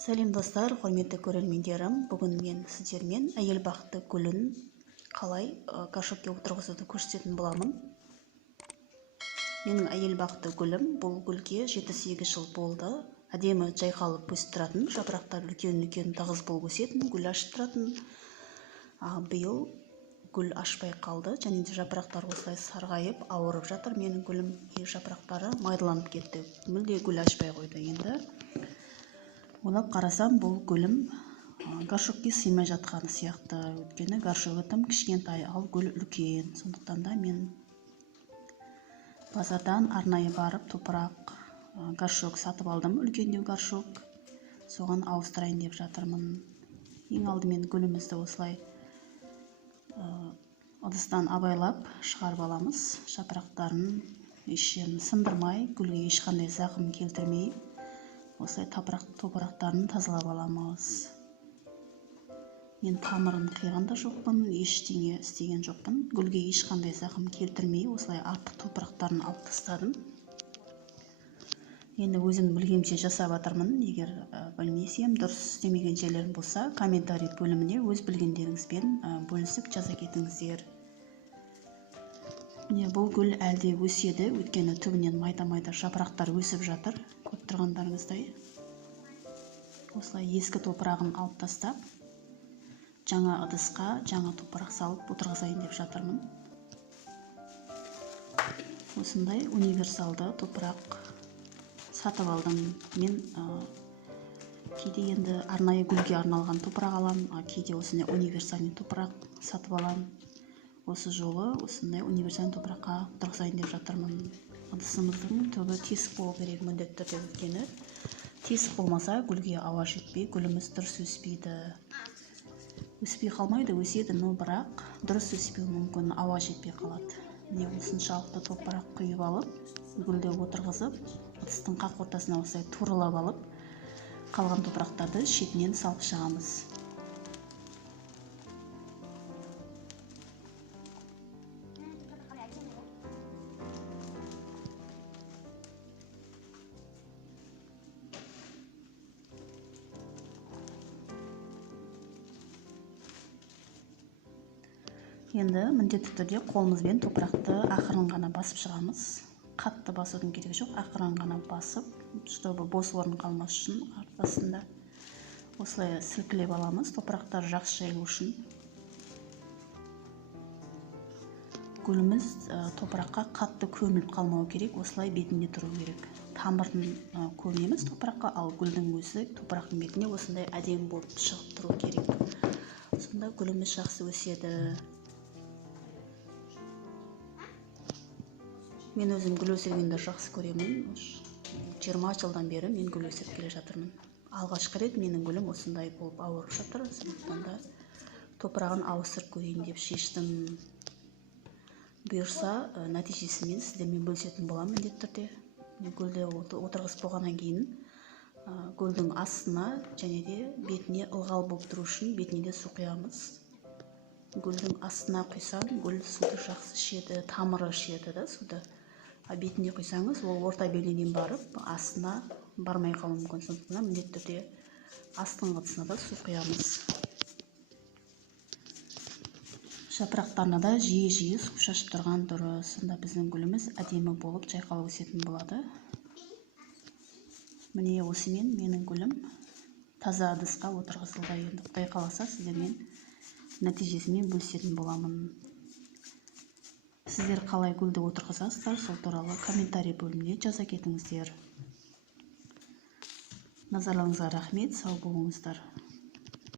Сәлем достар, құрметті көрермендерім. Бүгін мен сіздермен әйел бақыты гүлін қалай горшокке отырғызуды көрсететін боламын. Менің әйел бақыты гүлім бұл гүлге 7-8 жыл болды. Әдемі жайқалып өсіп тұратын, жапырақтар үлкен-үлкен тығыз болып өсетін, гүл ашып тұратын. Биыл гүл ашпай қалды, және де жапырақтар осылай сарғайып, ауырып жатыр. Менің гүлім жапырақтары майдаланып кетті. Мүлде гүл ашпай қойды. Енді ойлап қарасам, бұл гүлім горшокке сыймай жатқаны сияқты. Өйткені горшогы тым кішкентай, ал гүл үлкен. Сондықтан да мен базардан арнайы барып топырақ горшок сатып алдым, үлкендеу горшок. Соған ауыстырайын деп жатырмын. Ең алдымен гүлімізді осылай ыдыстан абайлап шығарып аламыз. Жапырақтарын ешкім сындырмай, гүлге ешқандай зақым келтірмей, осылай топырақтарын тазалап аламыз. Мен тамырын қиған да жоқпын, ештеңе істеген жоқпын. Гүлге ешқандай зақым келтірмей, осылай артық топырақтарын алып тастадым. Енді өзім білгенше жасап жатырмын. Егер білмесем, дұрыс істемеген жерлерім болса, комментарий бөліміне өз білгендеріңізбен бөлісіп жаза кетіңіздер. Міне бұл гүл әлде өседі, өйткені түбінен майда-майда жапырақтар өсіп жатыр. Көріп тұрғандарыңыздай. Осылай ескі топырағын алып тастап, жаңа ыдысқа жаңа топырақ салып отырғызайын деп жатырмын. Осындай универсалды топырақ сатып алдым. Мен кейде енді арнайы гүлге арналған топырақ алам, кейде осындай универсальный топырақ сатып алам. Осы жолы осындай универсальный топыраққа отырғызайын деп жатырмын. Ыдысымыздың түбі тесік болу керек міндетті түрде, өйткені тесік болмаса гүлге ауа жетпей, гүліміз дұрыс өспейді. Өспей қалмайды, өседі, но бірақ дұрыс өспеу мүмкін, ауа жетпей қалады. Міне осыншалықты топырақ құйып алып, гүлді отырғызып, ыдыстың қақ ортасына осылай туралап алып, қалған топырақтарды шетінен салып шығамыз. Енді міндетті түрде қолымызбен топырақты ақырын ғана басып шығамыз. Қатты басудың керегі жоқ, ақырын ғана басып, чтобы бос орын қалмас үшін артасында осылай сілкілеп аламыз, топырақтар жақсы жайылу үшін. Гүліміз топыраққа қатты көміліп қалмау керек, осылай бетінде тұру керек. Тамырын көмеміз топыраққа, ал гүлдің өзі топырақтың бетіне осындай әдемі болып шығып тұру керек. Сонда гүліміз жақсы өседі. Мен өзім гүл өсіргенді жақсы көремін. 20 жылдан бері мен гүл өсіріп келе жатырмын. Алғашқы рет менің гүлім осындай болып ауырып жатыр. Сондықтан да топырағын ауыстырып көрейін деп шештім. Бұйырса, нәтижесімен сіздермен бөлісетін боламын міндетті түрде. Гүлді отырғызып болғаннан кейін гүлдің астына және де бетіне ылғал болып тұру үшін бетіне де су құямыз. Гүлдің астына құйсаң, гүл суды жақсы ішеді, тамыры ішеді да суды. Бетіне құйсаңыз, ол орта белден барып, астына бармай қалуы мүмкін. Сондықтан міндетті түрде астыңғы ыдысына да су құямыз. Жапырақтарына да жиі-жиі су шашып тұрған дұрыс. Сонда біздің гүліміз әдемі болып жайқалып өсетін болады. Міне осымен менің гүлім таза ыдысқа отырғызылды. Енді Құдай қаласа сіздермен нәтижесімен бөлісетін боламын. Сіздер қалай гүлді отырғызасыздар, сол туралы комментарий бөліміне жаза кетіңіздер. Назарларыңызға рахмет, сау болыңыздар.